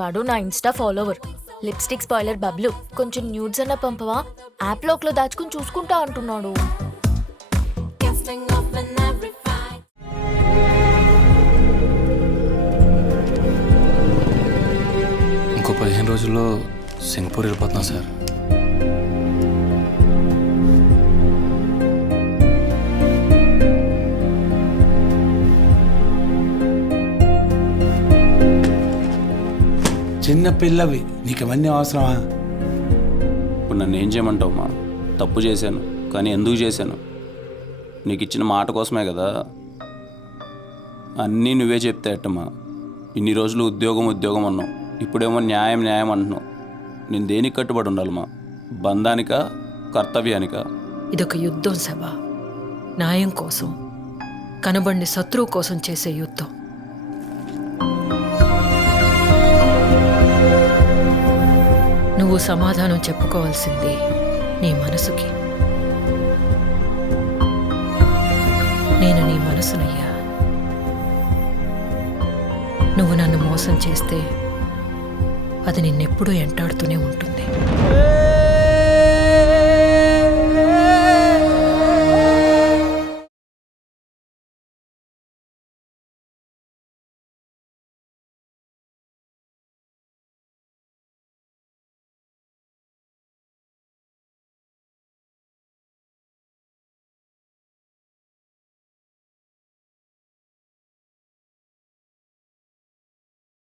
వాడు నా Insta follower. Lipstick spoiler Bablu. కొంచెం న్యూడ్స్ అన్న పంపవా? యాప్ లోక్లో దాచుకుని చూసుకుంటా అంటున్నాడు. ఇంకో 15 రోజుల్లో సింగపూర్ వెళ్ళిపోతున్నా సార్. చిన్న పిల్లవి, నీకు ఇవన్నీ అవసరమా? ఇప్పుడు నన్ను ఏం చేయమంటావు మా? తప్పు చేశాను, కానీ ఎందుకు చేశాను? నీకు ఇచ్చిన మాట కోసమే కదా. అన్నీ నువ్వే చెప్తే అట్టమ్మా. ఇన్ని రోజులు ఉద్యోగం అన్నావు, ఇప్పుడేమో న్యాయం అంటున్నావు. నేను దేనికి కట్టుబడి ఉండాలమ్మా? బంధానికా, కర్తవ్యానికా? ఇదొక యుద్ధం సభ. న్యాయం కోసం, కనబడిన శత్రువు కోసం చేసే యుద్ధం. నువ్వు సమాధానం చెప్పుకోవాల్సింది నీ మనసుకి. నేను నీ మనసునయ్యా. నువ్వు నన్ను మోసం చేస్తే అది నిన్నెప్పుడూ ఎంటాడుతూనే ఉంటుంది.